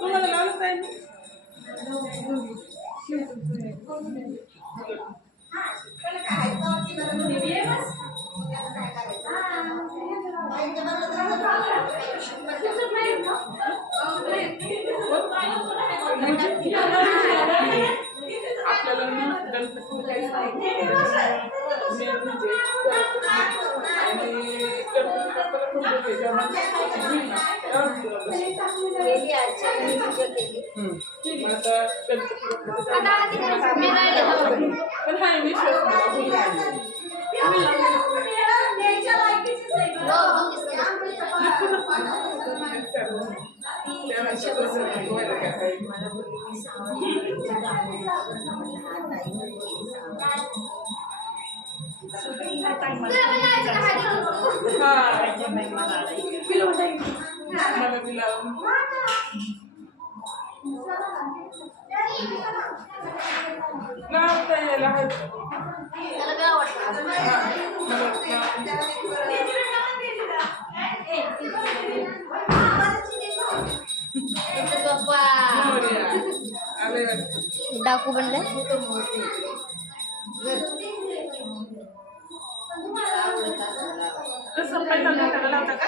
तुम्हाला लावलं काय पण हा विश्वास मला मला तिला लावता यायला हवं. हा, मला मोरया. आले वाटतं. डाकू बनलाय कसं पहिला नाकाला लावता का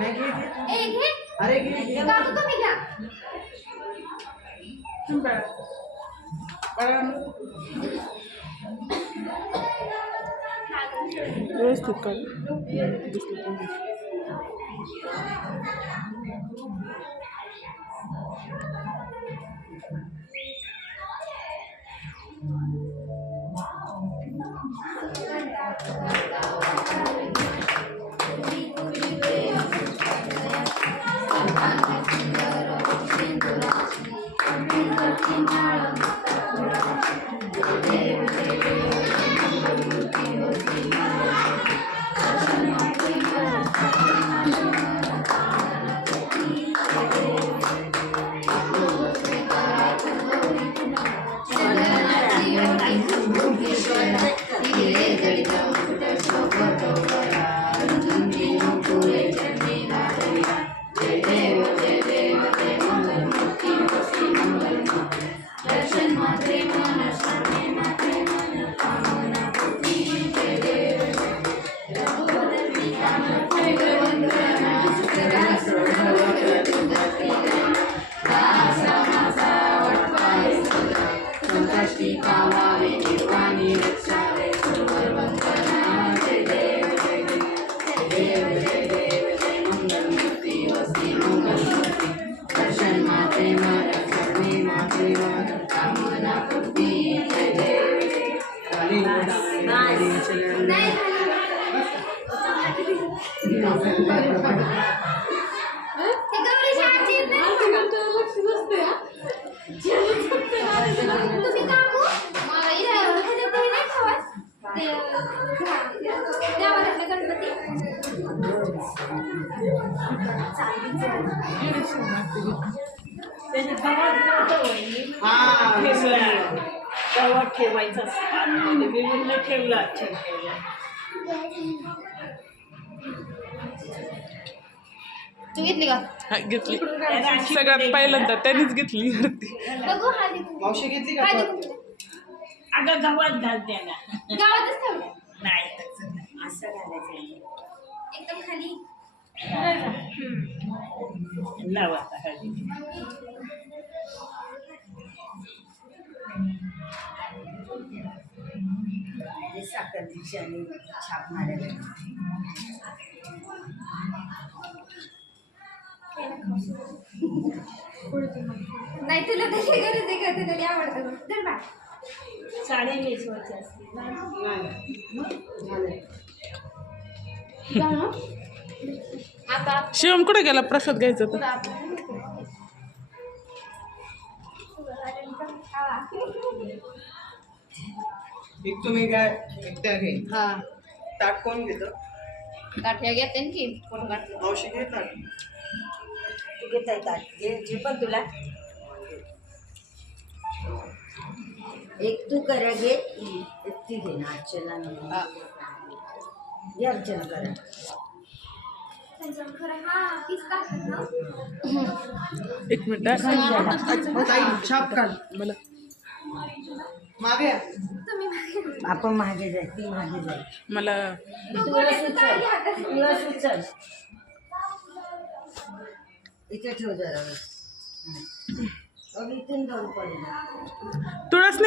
आरती नाही घे, घे तू. ए घे अरे घे, घे. काकू तुम्ही घ्या तुम्ही बाळा बाळा व्यवस्थित कर दिसलं पाहिजे. त्याच्यात गव्हात ठेवला. ठेवायचं ठेवलं ठेवलं तू घेतली का? हा, घेतली. सगळ्यात पहिल्यांदा त्यांनीच घेतली वरती बघू मावशी घेतली का. अगं गव्हात घालते ना. गावातच ठेवलं. नाही तसं नाही. असं घालायचं एकदम खाली. लाव आता हळदी साखर दीक्षा आणि छाप मारायला. नाही तुला तशी गरज आहे का? तुला लई आवडतं धर बा साड्या नेसवायच्या असते. आता शिवम कुठे गेला? प्रसाद घ्यायचा तर. एक तुम्ही काय एक त्या घे. हा. ताट कोण घेतं? ना की फोटो काढते मावशी घे ताट तू घेता येतात जे जे पण तुला. एक तू कर घे एक ती घे अर्चना हा. अर्चना करा एक मिनिट हा. छाप काढ मला मागे. आपण मागे जाय ती मागे जाय मला तुला सुचल तुला सुचल इथे ठेव जरा. हं. जाऊन पडेल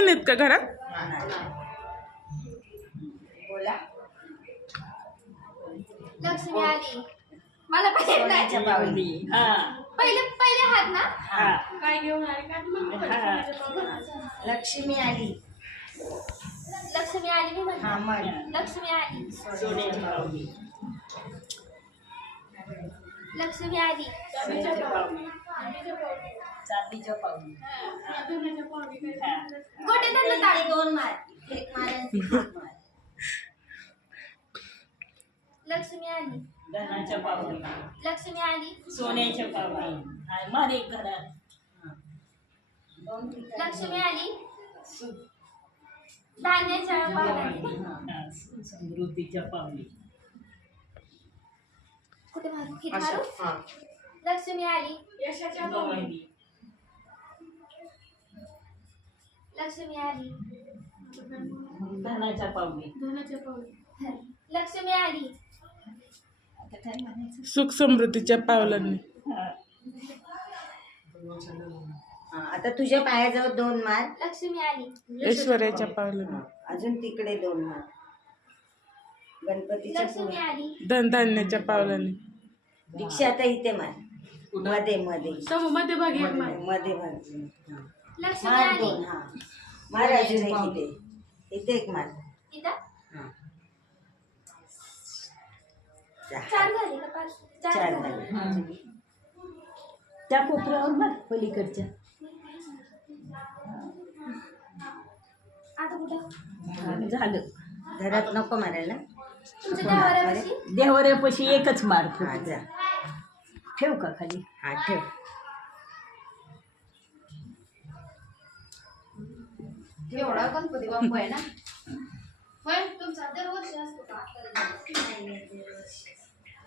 नाही नेत का घरात? बोला. लक्ष्मी आली. मला पहिले हा. पहिले पहिले हात ना. काय घेऊन आले लक्ष्मी आली. लक्ष्मी आली मी हा लक्ष्मी आली. लक्ष्मी आली. चांदीच्या पावली. हा गोटे धरलं ताळी दोन मार एक मार आणि ती एक मार. लक्ष्मी आली. धनाच्या लक्ष्मी आली. सोन्याच्या मार एक घरात. दोन ठिकाणी. लक्ष्मी आली. धान्याच्या हा, समृद्धीच्या पावली. कुठे मारू? मारू? हा. लक्ष्मी आली. गवाही. लक्ष्मी आली. धनाच्या पावली. लक्ष्मी आली. आता काय म्हणायचं सुख समृद्धीच्या पावलांनी. हा. हा, आता तुझ्या पायाजवळ दोन मार. लक्ष्मी आली. ऐश्वर्याच्या पावलांनी. अजून तिकडे दोन मार. गणपतीच्या लक्ष्मी पुढे. आली. धनधान्याच्या पावलांनी. दीक्षा आता इथे मार. मध्ये मध्ये. मध्ये मध्ये. हा. लक्ष्मी मार आली दोन हा. मार अजून एक इथे. इथे एक मार. हा. चार चार. झाले त्या कोपऱ्यावर बघ पलीकडच्या. आता कुठं? झालं. घरात नको मारायला. तुमच्या देवाऱ्यापाशी? देवऱ्यापाशी एकच मार हा जा. ठेव का खाली? हा ठेव. एवढा गणपती बाप्पा आहे ना? होय तुमचा दरवर्षी असतो का?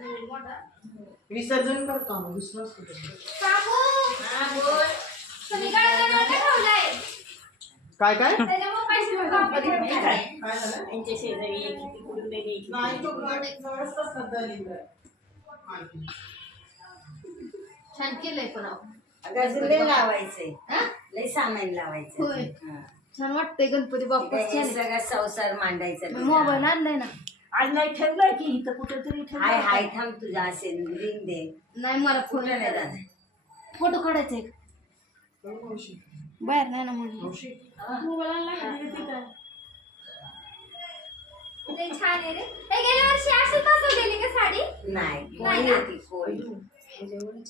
नाही, मोठा? विसर्जन करतो आम्ही. काकू तुम्ही काय ठेवलाय? काय काय? त्याच्यामुळे पैसे गणपती ठेवलाय. काय झालं? त्यांच्या शेजारी एक एक नाही तो जवळच. छान केलंय पण अहो. अगं अजून लय लावायचंय. हा? लय सामान लावायचं होय. हा. छान वाटतंय गणपती हे बाप्पा सगळा संसार मांडायचा मोबाईल आणलाय ना. आज नाही ठेवलंय की इथं कुठेतरी हाय हाय थांब तुझा असेल रिंग दे. नाही मला फोन कुठं नाही जाणार. फोटो काढायचा एक. मावशी. बाहेर नाही ना म्हणून लय छान आहे रे. हे गेल्या वर्षी अशीच बसवलेली का साडी? नाही नाही कोणी? होती कोणी.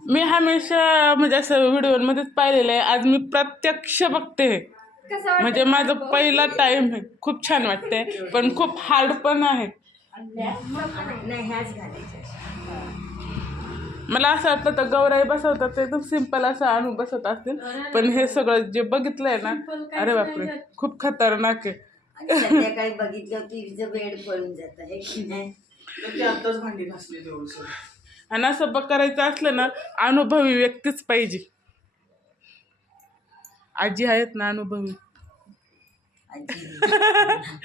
मी हमेशा म्हणजे असं व्हिडिओमध्येच पाहिलेलं आहे. आज मी प्रत्यक्ष बघते. हे. म्हणजे माझा पहिला टाइम आहे. खूप छान वाटते पण खूप हार्ड पण आहे. मला असं वाटतं तर गौराई बसवतात ते एकदम सिंपल असं आणून बसवत असतील. पण हे सगळं जे बघितलंय ना अरे बापरे खूप खतरनाक आहे. आणि संध्याकाळी बघितलं की तिचं वेळ पळून जात हे नाही? आणि असं बघ करायचं असलं ना अनुभवी व्यक्तीच पाहिजे. आजी आहेत ना अनुभवी आजी.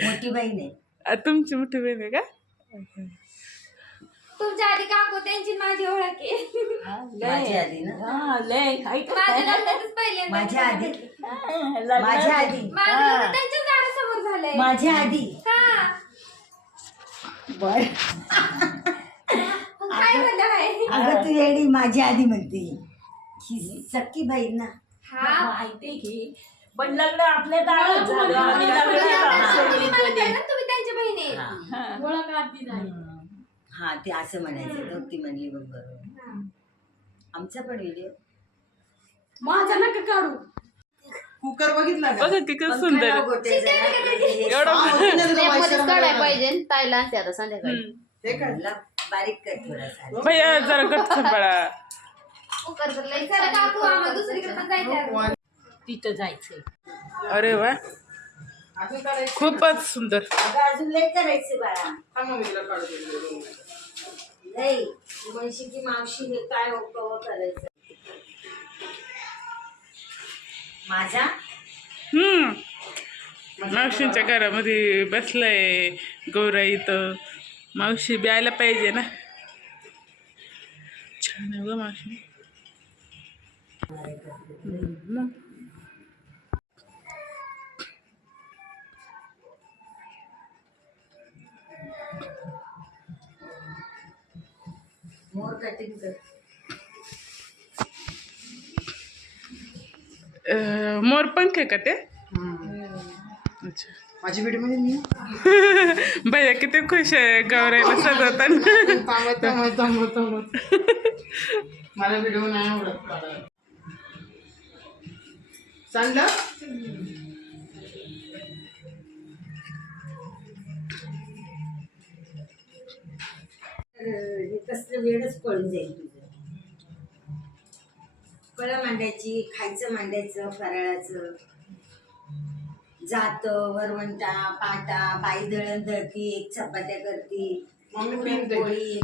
मोठी बहीण आहे. आ, तुमची मोठी बहीण आहे का? तुमच्या आधी काकू त्यांची माझी ओळख आहे. माझी आधी ना? हा. माझ्या लग्नातच पहिल्यांदा माझ्या आधी. माझ्या आधी. माझं लग्न त्यांच्याच दारासमोर झालंय. माझ्या आधी. हा. बर. काय म्हणलं आहे? अगं तू येडी माझ्या आधी म्हणते. ही सख्खी बहीण ना माहिती की. पण लग्न आपल्या दारात झालं. आम्ही लग्न तुम्ही त्यांच्या बहिणी. आहे. हा. ते असं म्हणायचं. तो ती म्हणली बघ बरोबर आमचा पण व्हिडिओ माझा नका काढू. कुकर बघितला का? बघा की कसं सुंदर. एवढं पाहिजे. ताईला आता संध्याकाळी. हे काय बारीक कर थोडासा. भैया जरा सांभाळा कुकर तर लई चला काकू आम्हाला दुसरीकडे पण जायचं आहे. तिथं जायचंय. अरे वा. खूपच सुंदर. अगं अजून लय करायचं बाळा मम्मीला काढतो लय तू म्हणशील की मावशी हे काय कव करायचं माझा? हम्म. मावशींच्या घरामध्ये बसलंय गौराई इथं. मावशी ब्यायला पाहिजे ना. छान आहे ग मावशी. मग. मोर मोरपंख आहे का ते? अच्छा. माझी व्हिडिओमध्ये भैया किती खुश आहे गौराईला सजवताना. मला व्हिडिओ नाही आवडत. चांगलं? हे कसलं वेळच पळून जाईल तुझं. फळं मांडायची खायचं मांडायचं फराळाचं. जात वरवंटा पाटा पायी दळण दळती एक चपात्या करती मम्मी दे. पोळी.